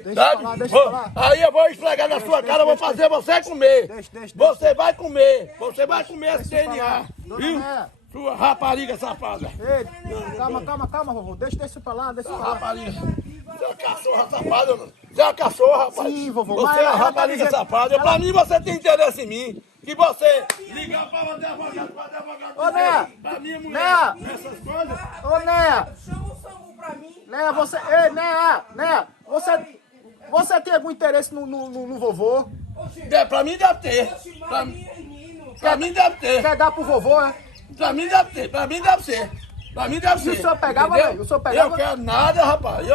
Deixa eu falar. Aí eu vou esfregar na sua cara, eu vou fazer você comer. Você vai comer. Você vai comer esse DNA. Viu? Sua rapariga safada. Ei, calma, vovô. Deixa isso pra lá, deixa isso pra lá. Rapariga. Você é uma cachorra safada, mano. Você é uma cachorra, rapaz. Sim, vovô. Você é uma rapariga safada. Pra mim, você tem interesse em mim. Que você ligar para advogado, Ô, Né! pra minha mulher, Né! essas coisas. Ô, Né! Chama o SAMU pra mim. Né, você... Ei, Né! Você tem algum interesse no vovô? Pra mim deve ter. Pra mim deve ter. Quer dar pro vovô, né? Pra mim deve ter. Pra mim deve ser. Pra mim deve ser. E o senhor pegava, entendeu? velho? O senhor pegava? Eu quero nada, rapaz.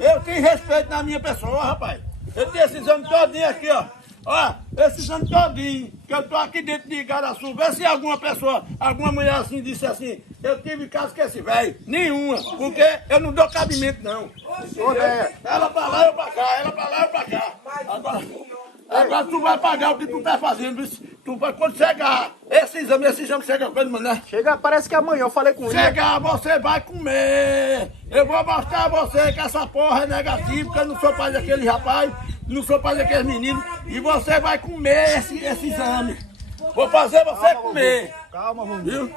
Eu tenho respeito na minha pessoa, rapaz. Eu tenho esses anos todinhos aqui, ó. Ó, esses anos todinhos que eu tô aqui dentro de Igaraçu. Vê se alguma pessoa, alguma mulher assim disse assim, eu tive caso com esse velho. Nenhuma. Porque eu não dou cabimento, não. Ô, Né! Ela pra lá, eu pra cá. Ela pra lá, eu pra cá. Agora tu vai pagar o que tu tá fazendo. Tu vai, quando chegar esse exame chega quando, mané? Chega, parece que amanhã eu falei com ele. Chegar, você vai comer. Eu vou mostrar a você que essa porra é negativa, que eu não sou pai daquele rapaz, não sou pai daquele menino. E você vai comer esse exame. Vou fazer você comer. Calma, vovô. Viu?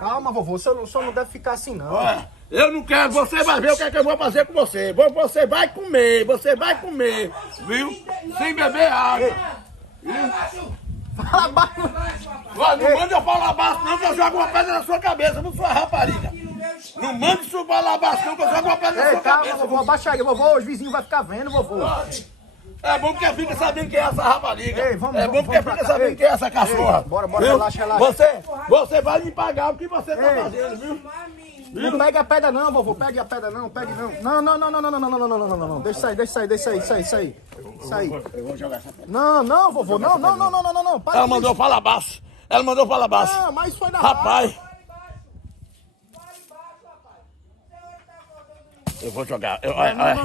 Calma, vovô. O senhor não deve ficar assim, não. Olha, eu não quero, você vai ver o que é que eu vou fazer com você. Você vai comer, viu? Sem beber água. Fala baixo. Olha, não manda eu falar baixo não, que eu jogo uma pedra na sua cabeça, não sua rapariga. Não manda isso falar baixo não, que eu jogo uma pedra na Ei, sua calma, cabeça. vovô. Abaixa aí, vovô. Os vizinhos vão ficar vendo, vovô. É bom que fica sabendo quem é essa rapariga. Ei, vamos, é bom que pra fica cá. sabendo Ei, quem é essa cachorra. ei, bora, Viu? relaxa. Você vai me pagar o que você tá Ei. fazendo, viu? Não pega a pedra não, vovô. Pegue a pedra não, pegue não. Não. Deixa isso aí. Eu vou jogar essa pedra. Não, vovô. Não. Para Ela com mandou isso. falar baixo. Não, mas foi da Rapaz. Eu vou jogar.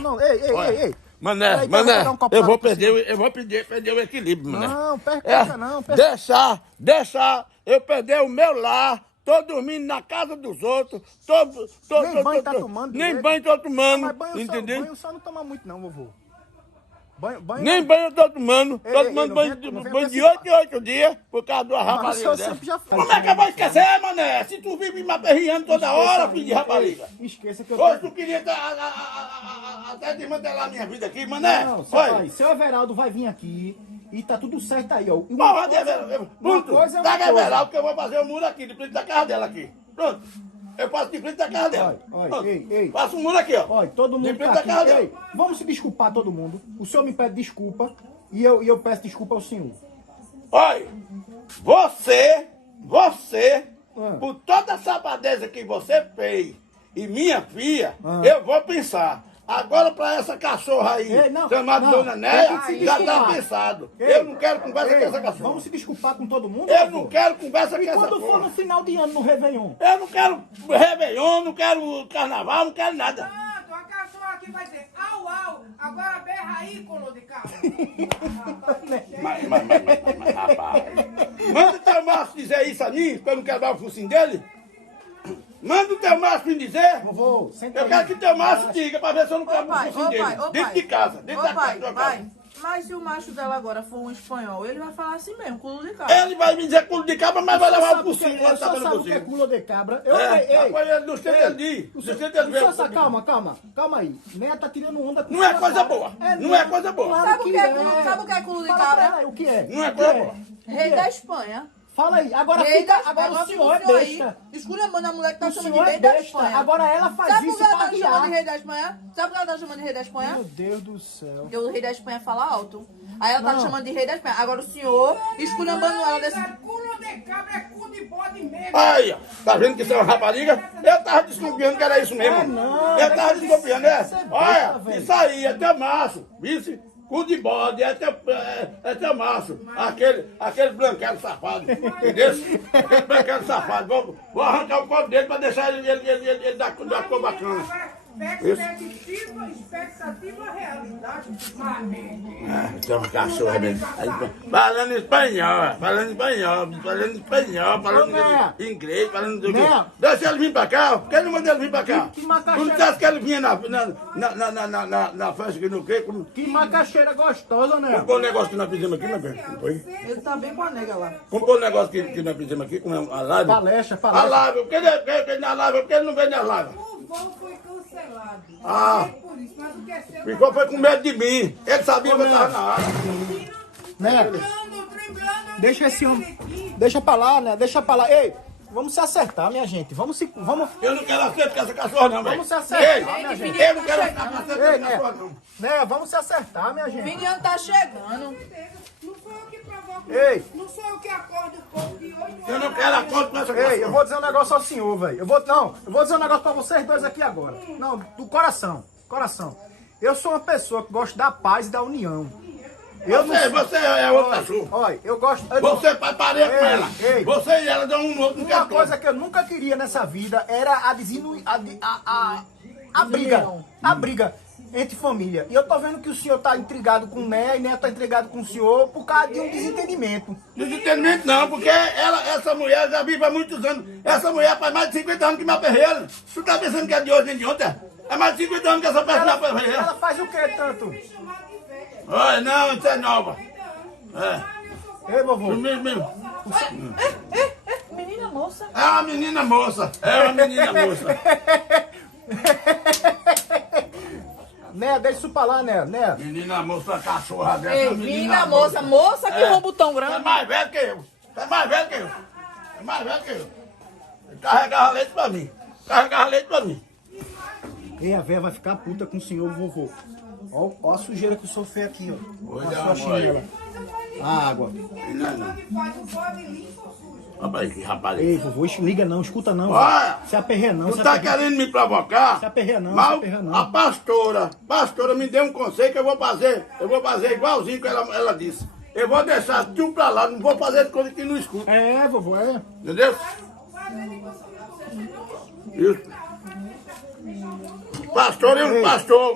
Não. Ei. Mané, Peraí, eu vou dar um copo eu vou d'água perder o equilíbrio, mané. Não, perca não. Deixar eu perder o meu lar, tô dormindo na casa dos outros, Nem banho tá tomando nem direito. banho tô tomando, Mas entendeu? banho só não toma muito não, vovô. Banho Nem banho eu tô tomando, Ei, tô tomando não banho vem- não vem banho com de esse 8 em 8 dias, por causa do Mas o rapariga senhor dela. sempre já fez. Como é que eu vou esquecer, mané? Se tu vive me aperreando toda hora, filho de rapariga. Esqueça que eu Hoje tu queria até desmantelar a minha vida aqui, mané. Não, Foi. seu Everaldo vai vir aqui e tá tudo certo aí, ó. E Porra, uma coisa é uma da coisa. Everaldo, que eu vou fazer o muro aqui, de frente da casa dela aqui. Pronto. Eu faço de frente da casa dela. Olha, Pronto. ei. Faço um muro aqui, ó. Olha, todo mundo de frente tá da aqui. casa dela. Ei, vamos se desculpar todo mundo. O senhor me pede desculpa e eu peço desculpa ao senhor. Olha, você, Ah. por toda a safadeza que você fez e minha filha, eu vou pensar. Agora pra essa cachorra aí, Ei, não, chamada não, Dona tem Néia, que se já tá desculpar. pensado. Ei, Eu não quero conversa com essa cachorra. Vamos se desculpar com todo mundo? Eu vovô? não quero conversa com E essa quando for porra. no final de ano, no Réveillon? Eu não quero Réveillon, não quero Carnaval, não quero nada. Pronto, a cachorra aqui vai dizer au. Agora berra aí, colo de cabra. Mas, rapaz. Manda o teu macho dizer isso a mim, que eu não quero dar o focinho dele. Manda o teu macho me dizer. Vovô, senta Eu aí. quero que teu macho diga pra ver se eu não Ô quero o pai, focinho dele. ô Dentro pai. de casa, dentro Ô da pai, casa. vai. Mas se o macho dela agora for um espanhol, ele vai falar assim mesmo, culo de cabra. Ele vai me dizer culo de cabra, mas vai levar o Sabe o focinho. que- Lá o senhor tá sabe o que é no culo de cabra? Dos tempos dele. O Dos senhor, tempos dele. calma aí. Neia tá tirando onda com Não é sua coisa cara. boa. Não é coisa boa. Claro Sabe o que é é. culo- sabe o que é culo de Fala cabra? pra ela aí, o que é? Não é O que coisa boa. Rei da Espanha. Fala aí. Agora, Rei da agora o Espanha. senhor é besta. Esculhambando a mulher que tá O chamando de senhor é rei da besta. Espanha. Agora ela faz Sabe por isso que ela pra tá chamando de guiar. rei da Espanha? Sabe por que ela tá chamando de rei da Espanha? Meu Deus do céu. Porque o rei da Espanha fala alto. Aí ela tá Não. chamando de rei da Espanha. Agora o senhor esculhambando ela desse... Culo de cabra é cu de bode mesmo. Aí, ó. Tá vendo que isso é uma rapariga? Eu tava desconfiando que era isso mesmo. É, não, Eu tava deixa de desconfiando, né? ser besta, Olha, velho. isso aí é teu maço. Vice? Cu de bode, é teu maço. Aquele branquelo safado. Entendeu? Aquele branquelo safado. Vou arrancar o corpo dele pra deixar ele da cor bacana. Expectativa, realidade. Tem um cachorro mesmo. Falando espanhol, falando inglês, falando do quê? Deixa ele vir pra cá, por que não manda ele vir pra cá? Que macaxeira. Tu não disseste que ele vinha na festa que não quê? Que macaxeira gostosa, né? Comprou um negócio que nós fizemos aqui, meu bem. Foi? Ele tá bem com a nega lá. Comprou um negócio que nós fizemos aqui, com a live. Palestra. A live, por que na live? Por que ele não vem na live? O voo foi cancelado. Ah. É por isso, mas o que é seu... Ficou foi com medo de mim. Ele sabia que eu tava na área. Né? Tremblando. Deixa esse homem. Deixa pra lá, né? Deixa pra lá. Ei, vamos se acertar, minha gente. Vamos. Eu não quero acerto com essa cachorra, não, velho. Vamos se acertar, Ei, minha gente. eu não quero acerto com Ei, essa né? cachorra, não. Né? Vamos se acertar, minha O gente. Viniano tá chegando. Não sou eu que provoco. Ei. Não sou eu que acordo o povo de 8 horas. Eu não quero acordo com essa cachorra. Ei, eu vou dizer um negócio ao senhor, velho. Eu vou dizer um negócio pra vocês dois aqui agora. Não, do coração. Coração. Eu sou uma pessoa que gosta da paz e da união. Você é outro cachorro. Olha, eu gosto. Você pareia com ela. Ei. Você e ela dão um outro no Uma coisa que eu nunca queria nessa vida era a briga. A briga entre família. E eu tô vendo que o senhor tá intrigado com o Né e Né tá intrigado com o senhor por causa de um desentendimento. Desentendimento não, porque essa mulher já vive há muitos anos. Essa mulher faz mais de 50 anos que me aperreia. Tu tá pensando que é de hoje nem de ontem? É mais de 50 anos que essa pessoa me aperreia. Ela faz o que tanto? Olha, não, isso é nova. É. Ei, vovô. Isso mesmo. Menina moça. É uma menina moça. Né, deixa isso pra lá, né? Menina moça, cachorra dessa. Ei, menina moça. Moça que rouba o tão Você é grande. mais velho que eu. Carregava leite pra mim. Ei, a véia vai ficar puta com o senhor vovô. Ó a sujeira que o senhor fez aqui, ó. Pois Com é, a sua amor. chinela. A água. Rapaz, que rapaz. Ei, vovô, liga não, escuta não. Olha, Se aperreia não. tu se tá aperreia- querendo me provocar? Se aperreia não, Mas se aperreia não. a pastora me deu um conselho que eu vou fazer igualzinho que ela disse. Eu vou deixar tudo pra lá, não vou fazer coisa que não escuta. É, vovô, é. Entendeu? Isso. Pastor,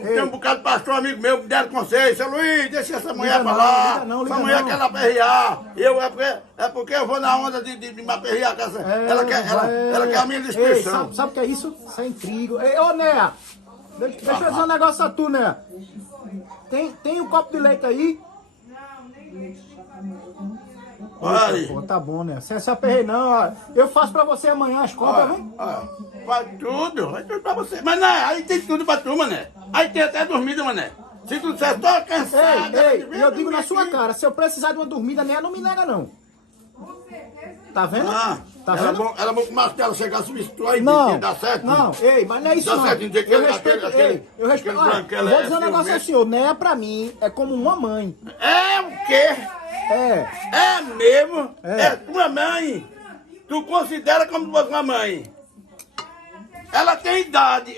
tem um bocado de pastor amigo meu que me deram conselho. Seu Luiz, deixa essa mulher pra lá. liga Essa mulher não. quer ela aperrear. É porque eu vou na onda de me aperrear com essa. Ela quer a minha Ei, destruição. sabe o que é isso? Isso é intrigo. Ei, ô, Né, deixa eu dizer um negócio a tu, Né. Tem um copo de leite aí? Olha aí. Pô, tá bom, né? Sem se aperreia não, ó. Eu faço pra você amanhã as compras, viu? Faz tudo pra você. Mas não, aí tem tudo pra tu, mané. Aí tem até dormida, mané. Se tu disser, tô cansado. Ei, eu digo na sua cara, se eu precisar de uma dormida, Né, não me nega não. Tá vendo? Tá vendo? Era bom que o Marcelo chegasse e me aí, Não, dá certo? não, ei, mas não é isso Dá não. certo, em dia que Eu ele- respeito, aquele- ei, eu respeito. aquele Olha, branquelo vou é dizer um negócio ao ciumento. senhor, Né, pra mim, é como uma mãe. É o quê? É, É mesmo? É. É tua mãe? Tu considera como se fosse uma mãe? Ela tem idade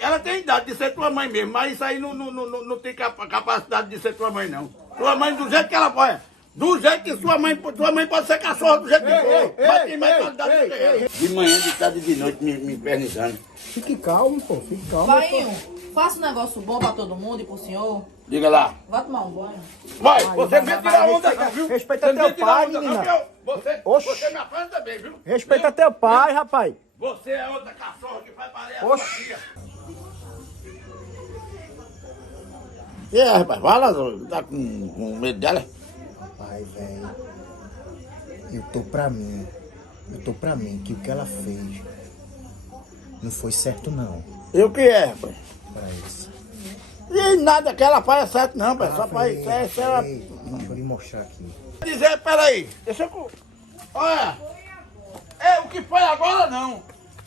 de ser tua mãe mesmo, mas isso aí não tem capacidade de ser tua mãe, não. Tua mãe, do jeito que ela pode, do jeito que sua mãe pode ser cachorro, do jeito que for, mas tem mais qualidade do que ela. De manhã, de tarde e de noite me infernizando. fique calmo, pô, fique calmo. Painho, faça um negócio bom pra todo mundo e pro senhor. Diga lá. Vai tomar um banho. Vai, você não vem tirar onda não, viu? respeita Você não vem teu tirar pai, onda não, menina. que você Oxi. me afana também, viu? Respeita teu pai, rapaz. Você é outra cachorra que faz parecer a Oxi. sua tia. E aí, rapaz, fala, tá com medo dela? Pai, velho, eu tô pra mim que o que ela fez não foi certo não, E o que é, rapaz? pra isso. E nada que ela faz é certo não, rapaz. Só faz isso, ela... Ei, deixa eu lhe mostrar aqui. Dizer, peraí, deixa eu... Olha, o que foi agora não.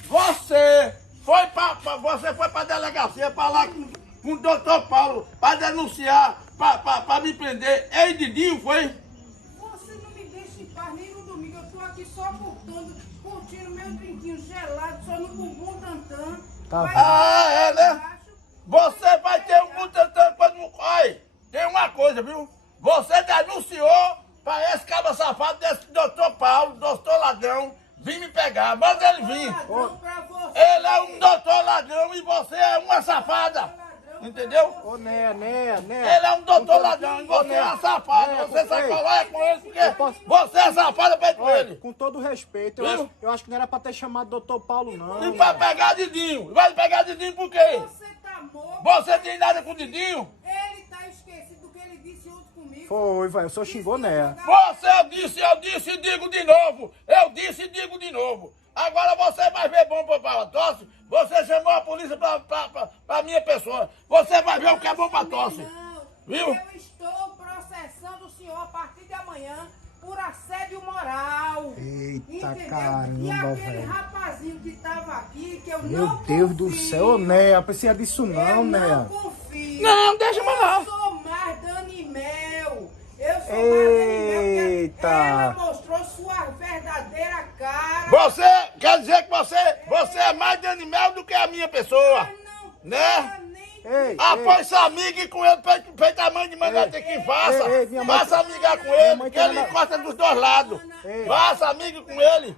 Você foi pra delegacia, pra lá com o doutor Paulo, pra denunciar, pra me prender. Ei, Didinho, foi? Você não me deixa em paz nem no domingo. Eu tô aqui só curtindo meu trinquinho gelado, só no bumbum tantã. Tá Vai bom. Ah, é, né? Você vai ter um butantan quando não corre. Tem uma coisa, viu? Você denunciou pra esse cabra safado desse doutor Paulo, doutor ladrão, vir me pegar. Manda ele vir. ladrão pra você. Ele é um doutor ladrão e você é uma safada. Entendeu? Ô, Né. Ele é um doutor ladrão e você é uma safada. Você sacolé com ele porque você é safada feito com ele. Com todo respeito, Viu? eu acho que não era pra ter chamado doutor Paulo, não. E vai pegar Didinho. Vai pegar Didinho por quê? Você tá morto. Você tem nada com Didinho? Ele tá esquecido do que ele disse ontem comigo. Foi, velho, o senhor xingou Né. Você eu disse e digo de novo. Eu disse e digo de novo. Agora você vai ver bom pra tosse. Você chamou a polícia pra minha pessoa. Você vai ver o que é bom pra tosse. Não, Viu? eu estou processando o senhor a partir de amanhã por assédio moral. Eita, Entendeu? caramba, E aquele velho. rapazinho que tava aqui, que eu Meu não Deus do confio, céu, Né, precisa disso não, eu não Né. confio. Não, deixa pra lá. Eu sou mais Dani Mel. Eu sou mais Dani Mel. Eita. Ela mostrou sua verdadeira cara. Você quer dizer que você é mais de animal do que a minha pessoa. Mas não Né? quero nem Ei, Após ser amiga com ele, feita a mãe de mandar ter que faça. ei, minha mãe- Faça amiga com minha ele, mãe que tá ele na- encosta dos dois lados. Ei. Faça amigo com ele.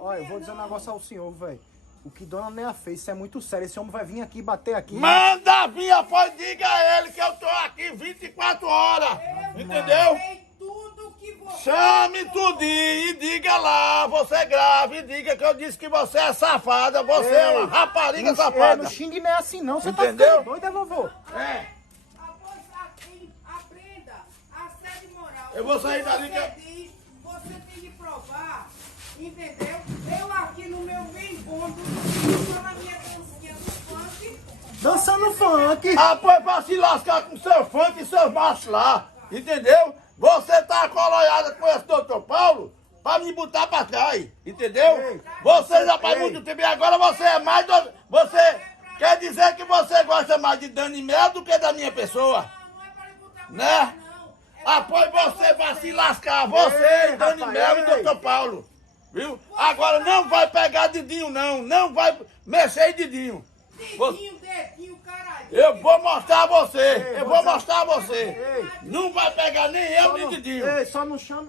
olha, eu vou dizer um negócio ao senhor, velho. O que Dona Néia fez, isso é muito sério. Esse homem vai vir aqui bater aqui. Manda vir, após diga a ele que eu tô aqui 24 horas. Entendeu? sei tudo que você Chame tudinho e diga lá, você grave e diga que eu disse que você é safada, você é uma rapariga Não, safada. não xingue Né assim não, você Entendeu? tá ficando doido, é, vovô? É. Após aprenda assédio moral. Eu vou sair dali Você que eu- diz, você tem que provar, entendeu? Eu aqui no meu bem bom, só na minha dancinha do funk, Dançando funk. Após pra se lascar com seu funk e seus machos lá, entendeu? Você tá coloiada com esse doutor Paulo pra me botar pra trás, entendeu? Ei. Você já faz Ei. muito tempo e agora você é mais do... Você quer dizer que você gosta mais de Dani Mel do que da minha pessoa, não é pra ele botar pra né? não. É Após você vai se lascar, você Ei, e Dani rapaz, Mel e ei. doutor Paulo, viu? Agora não vai pegar Didinho não vai mexer em Didinho. Dedinho, caralho. Eu vou mostrar a você, Ei, eu você- vou mostrar a você. Ei. Não vai pegar nem eu, nem Didinho. Ei, só não chame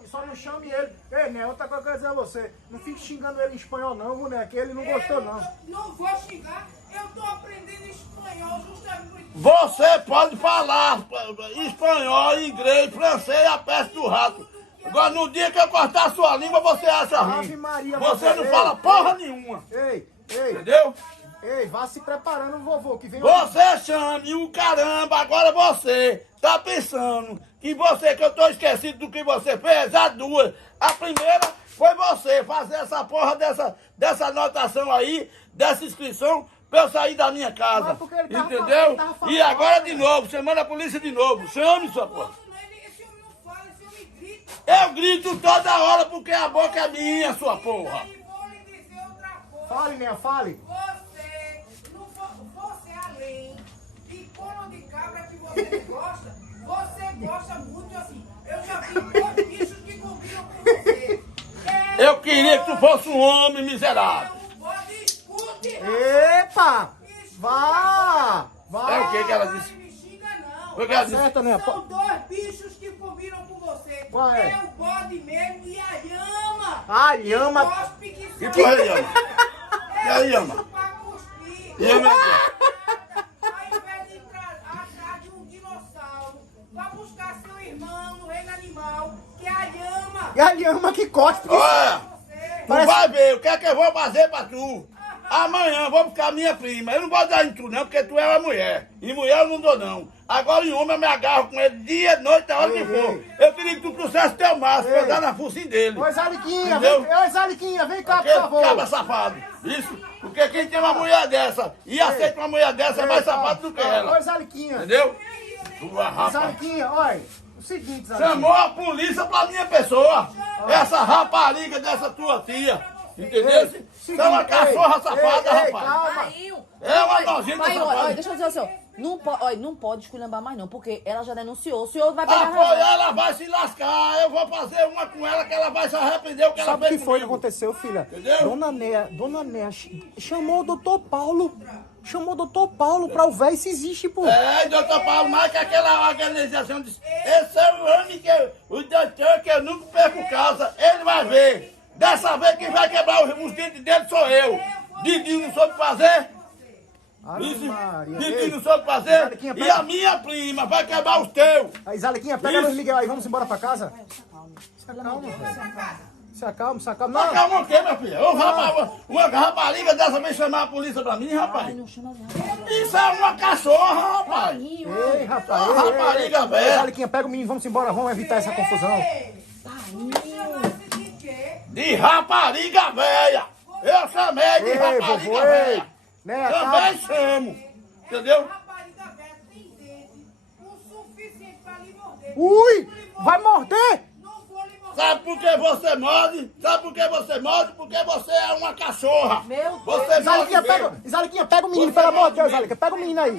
ele. Ei, Né, outra coisa que eu quero dizer a você. Não fique xingando ele em espanhol não, boneco, que ele não gostou não. Não vou xingar, eu tô aprendendo espanhol justamente. Você pode falar espanhol, inglês, francês, a peste do rato. Agora, no dia que eu cortar a sua língua, você acha Ave ruim. Maria, Você não ei, fala porra nenhuma, Ei, entendeu? vá se preparando, vovô, que vem... Você chame o caramba, agora você tá pensando que eu tô esquecido do que você fez, as duas. A primeira foi você fazer essa porra dessa anotação aí, dessa inscrição, pra eu sair da minha casa. Mas porque ele tava falando, Entendeu? ele tava falando, E agora né? de novo, chamando a polícia de novo. Chame sua porra. Esse homem não fala, esse homem grita. Eu grito toda hora porque a boca é minha, sua porra. E vou lhe dizer outra coisa. Fale, Né, fale. Você além de couro de cabra que você gosta muito assim. Eu já vi dois bichos que combinam com você. Eu queria que tu fosse um homem miserável. Escute, Epa! Vá! É o que ela disse? Não me xinga, não. O que ela disse? Certo, Né? São dois bichos que combinam com você. Qual é? É o bode mesmo e a Yama. A Yama- Cospe que E são- porra, Yama? E aí, Yama? Bicho pra cuspir. Yama é Ao invés de entrar atrás de um dinossauro, vá buscar seu irmão no reino animal, que é a Yama. E a Lhama que cospe. Olha, Você. tu vai ver o que é que eu vou fazer pra tu. Amanhã eu vou buscar minha prima. Eu não vou dar em tu não, porque tu é uma mulher. E mulher eu não dou não. Agora em homem eu me agarro com ele dia, noite, a hora que Ei, for. ei. Eu queria que tu trouxesse teu maço pra Ei. dar na focinha dele. Ô, Zaliquinha, Entendeu? vem, ô, Zaliquinha, vem cá, por Aquele favor. cabra safado. Isso. Porque quem tem uma mulher dessa e aceita uma mulher dessa é mais safado do que ela. Ô, Zaliquinha. Entendeu? Tua rapaz. Zaliquinha, olha, o seguinte, Zaliquinha. Chamou a polícia pra minha pessoa. Essa rapariga dessa tua tia. Entendeu? Seguinte, Você é uma cachorra ei, safada, ei, rapaz. calma. Painho! É uma nojenta Pai, olha, safada. deixa eu dizer assim, ó. Não pode esculhambar mais não, porque ela já denunciou. O senhor vai pegar Apoiar, razão. ela vai se lascar. Eu vou fazer uma com ela que ela vai se arrepender o que ela Sabe o fez que foi que comigo. aconteceu, filha? Entendeu? Dona Néia chamou o doutor Paulo. Chamou o doutor Paulo pra o véio se existe, pô. É, doutor Paulo, mais que aquela organização disse, esse é o homem o doutor que eu nunca perco casa, ele vai ver. Dessa vez quem vai quebrar os dentes dele sou eu. Didinho não soube fazer. Ave Maria. Didinho Ei, não soube fazer. Zalequinha, E pega. a minha prima vai quebrar os teus. Aí, Zalequinha, pega Isso. Luiz Miguel aí, vamos embora pra casa. Se acalma, velho. Se acalma, se acalma. Mas Não, calma o quê, minha filha? Uma rapariga dessa vem chamar a polícia pra mim, rapaz. Não chama não. Isso é uma cachorra, rapaz. ei, rapaz. Uma rapariga Ei, velha. Zalequinha, pega o menino, vamos embora, vamos evitar essa confusão. Chama-se de quê? De rapariga velha. Eu chamei de Ei, rapariga vovô, ei. velha. Né, Também chamo. Entendeu? Rapariga velha tem dente o suficiente pra lhe morder. Ui, vai morder? Não vou lhe morder. Sabe por que você morde? Sabe por que você morde? Porque você é uma cachorra. Meu Deus. Você Zalequinha, morde Zalequinha, pega o menino, pelo amor de Deus, Zalequinha, pega o menino aí.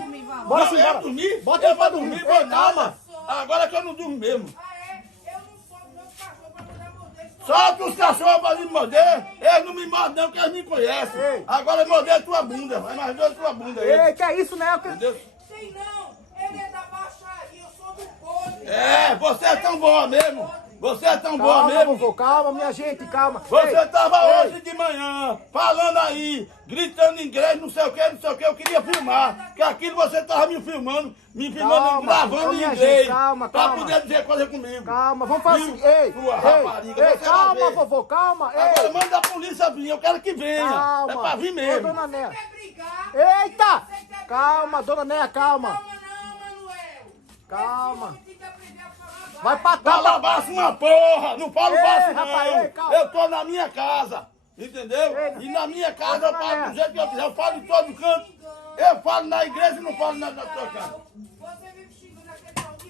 Bora sim, eu bora. dormir? Bota Eu ele pra vou dormir. dormir, vou Ei, nada. calma. Agora que eu não durmo mesmo. Ah, é? Eu não sou meu cachorro pra mandar morder. Solta os cachorros pra me morder. Eles não me mordem não, porque eles me conhecem. Ei. Agora morder tua bunda. Vai morder tua bunda aí. Ei, que é isso, né? Entendeu? Tem não. Ele é da baixaria. Eu sou do podre. É, você é tão boa mesmo. Você é tão boa Calma, mesmo. vovô, calma, minha gente, calma. Você Ei, tava ei. hoje de manhã falando aí, gritando inglês, não sei o que, não sei o que. Eu queria filmar, que aquilo você tava me filmando, Calma, gravando em minha inglês. gente, calma, pra calma. poder dizer coisa comigo. Calma, vamos fazer assim. Viu? Ei, Sua rapariga, ei, você vai calma, ver. vovô, calma. Agora Ei, manda a polícia vir, eu quero que venha. calma. É pra vir Ô, mesmo. dona Néa. Quer brigar? Eita! Calma, dona Néa, calma. Calma não, Manuel. Calma. Esse homem tem que aprender a falar baixo. Vai pra Fala tapa. baixo uma porra, não falo Ei, baixo rapaz, não. ei, calma. Eu tô na minha casa, entendeu? Ei, E na minha casa eu dona falo Néa. do jeito que eu quiser, eu falo em todo canto. Eu falo na igreja e não falo na tua casa. Você vive xingando aquele tal de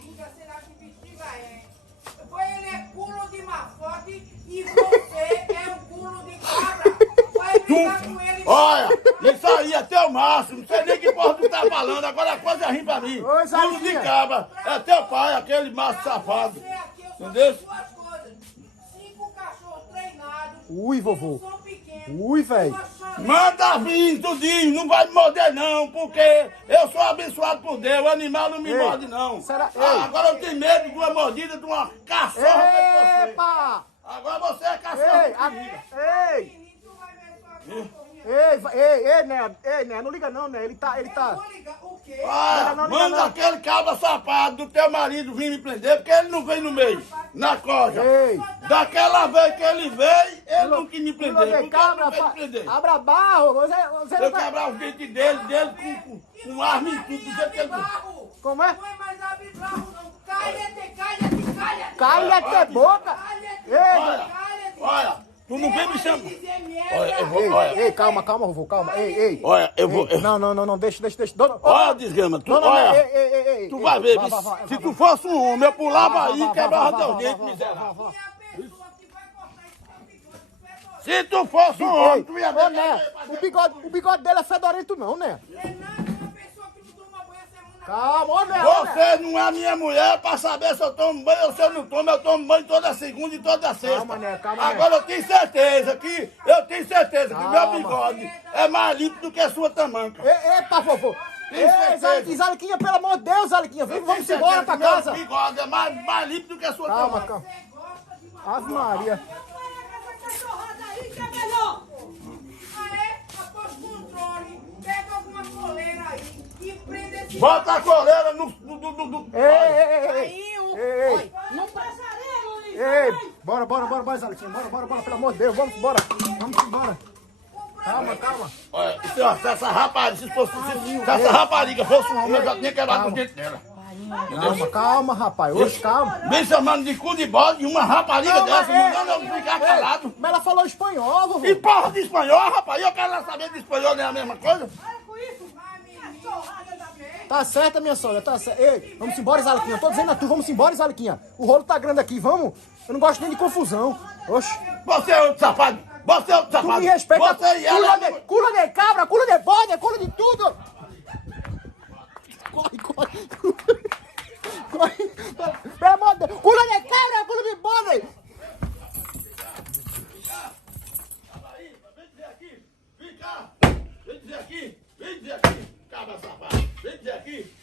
pinga, será que bexiga é? Ele é culo de mafote e você é um culo de cabra. Vai brigar com ele. Olha, isso aí é teu máximo, não sei nem que porra tu tá falando, agora a coisa é rir pra mim. Oi, Pulo de Zalequinha. cabra, é teu pai, aquele macho safado. Você aqui, eu só Entendeu? tenho duas coisas. 5 cachorros treinados. Ui, vovô. São pequenos. Ui, velho. Uma chave- Manda vir, tudinho, não vai me morder não, porque eu sou abençoado por Deus, o animal não me Ei, morde não. será- Ah, ei. agora eu tenho medo de uma mordida de uma cachorra feito você. Epa! Agora você é cachorro. Ei, ei, Tu vai ver sua cachorrinha. ei, Né, não liga não, né? Ele tá. Vou ligar. O quê? Ah, Não, não, manda não. aquele cabra safado do teu marido vir me prender, porque ele não veio no meio, na coja. Ei. Daquela vez que ele veio, ele não quis me Filho prender. de Por que ele cabra, não veio me prender? abra barro, você Eu não vai... quebrar os dentes dele com arma e tudo, do jeito que ele... Barro. Como é? Não é mais abrir barro, não. Calha-te. Calha-te a boca! Ei, Olha, tu não vem me chamar. Olha, eu vou, ei, olha, ei, calma, vovô, calma. Ei. olha, eu vou... Ei, não, deixa. Dona, Olha, desgrama, tu, Não, olha, ei. tu vai ver, Vai, se tu fosse um homem, eu pulava aí e quebrava vai, teus vai, dentes, vai, miserável. É a pessoa que vai cortar esse bigode. Se tu fosse um homem, tu ia Ô, ver... Né, o bigode dele é fedorento não, né? É nada, uma pessoa que não toma banho a semana. Calma, ô, Né. Você não é minha mulher pra saber se eu tomo banho ou se eu não tomo. Eu tomo banho toda segunda e toda sexta. Calma, Né, calma, Né. Agora eu tenho certeza que meu Calma. bigode é mais limpo do que a sua tamanca. Epa, vovô. Tem Ei, certeza? Zalequinha, pelo amor de Deus, Zalequinha, vamos Tenho embora certeza pra que meu casa. bigode é mais limpo do que a sua Calma, tamanca. calma. Ave Maria. Após controle, pega alguma coleira aí e prende esse Bota a coleira no... Ei, Não passaremos, ei, bora, Zalequinha, bora, pelo amor de Deus, vamos embora. Calma. Olha, se essa rapariga, se essa rapariga fosse um homem, eu já tinha quebrado os dentes dela. Calma, rapaz, hoje calma. Me chamando de cu de bode e uma rapariga dessa, ei, mandando eu ficar calado. Mas ela falou espanhol, vovô. E porra de espanhol, rapaz, eu quero lá saber de espanhol, não é a mesma coisa? Tá certa, minha sogra, tá certo. Ei, vamos embora, Zalequinha. Eu tô dizendo a tu, vamos embora, Zalequinha. O rolo tá grande aqui, vamos? Eu não gosto nem de confusão. Oxe, Você é outro safado, você é outro tu safado. me respeita. Você e ela... Cula de cabra, cula de bode, cula de tudo. Corre. Pelo amor de Deus. Cula de cabra, cula de bode. Vem dizer aqui, cabra safado, vem dizer aqui.